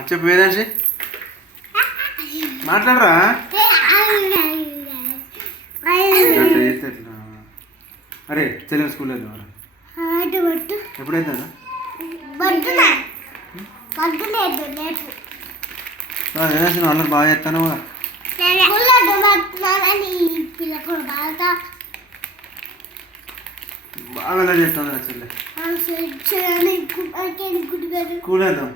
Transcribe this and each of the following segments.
చెప్పు వేదాంశి మాట్లాడరా అరే చెల్లె స్కూల్లో ఎప్పుడైతే అందరు బాగా చేస్తాను బాగా ఎలా చేస్తాను చెల్లె స్కూల్ వేద్దాం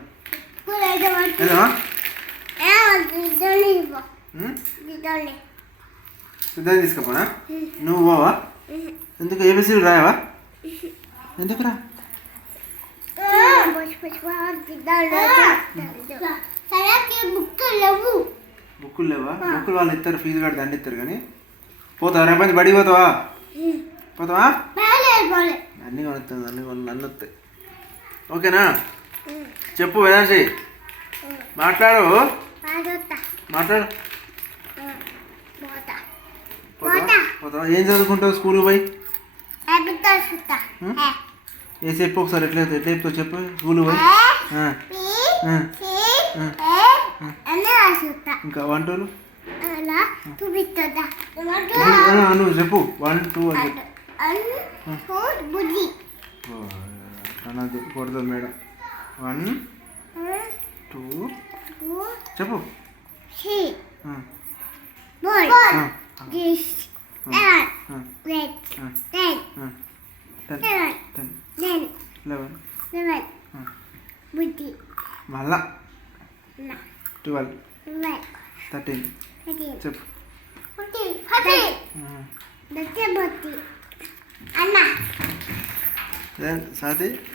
సిద్ధాన్ని తీసుకుపోనా నువ్వు పోవా ఎందుకు ఏబీసీలు రాయవా ఎందుకు రా బుక్కులు లేవా బుక్కులు వాళ్ళు ఇస్తారు ఫీజు కడితే అన్ని ఇస్తారు కానీ పోతావా రేపు బడికి పోతావా పోతావా అన్నీ కొనుస్తుంది అన్నీ నన్ను వస్తాయి ఓకేనా చెప్పు వేదాంశి మాట్లాడు మాట్లాడు పోతావా ఏం చదువుకుంటావు స్కూల్కి పోయి ఏ చెప్పు ఒకసారి ఎట్లా చెప్తావు చెప్పు స్కూల్ పోయి ఇంకా 1 2 నువ్వు చెప్పు 1 2 అని కొడతావు మేడం 1 2 చెప్పు మళ్ళా 12 13 చెప్పు సాతి